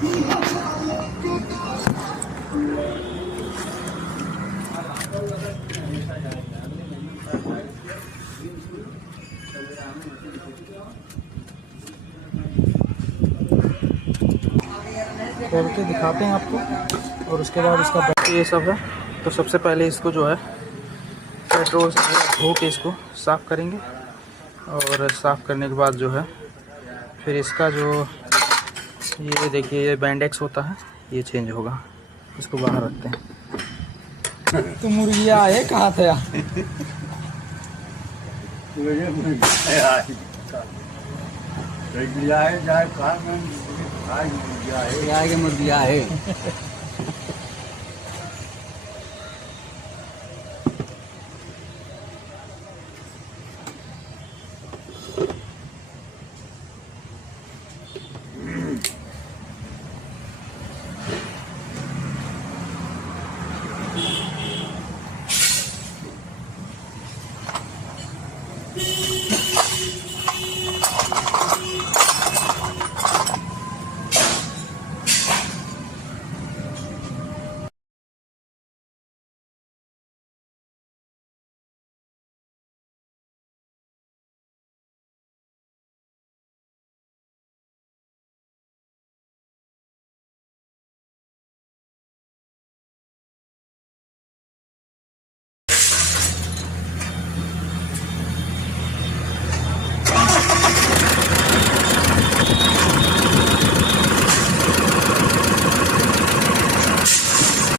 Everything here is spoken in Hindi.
खोल के दिखाते हैं आपको। और उसके बाद इसका बैटरी ये सब है। तो सबसे पहले इसको जो है पेट्रोल से धो के इसको साफ़ करेंगे, और साफ़ करने के बाद जो है फिर इसका जो ये देखिए ये बैंडेक्स होता है, ये चेंज होगा। इसको बाहर रखते हैं। तो मुर्गिया है कहाँ था मुर्गिया है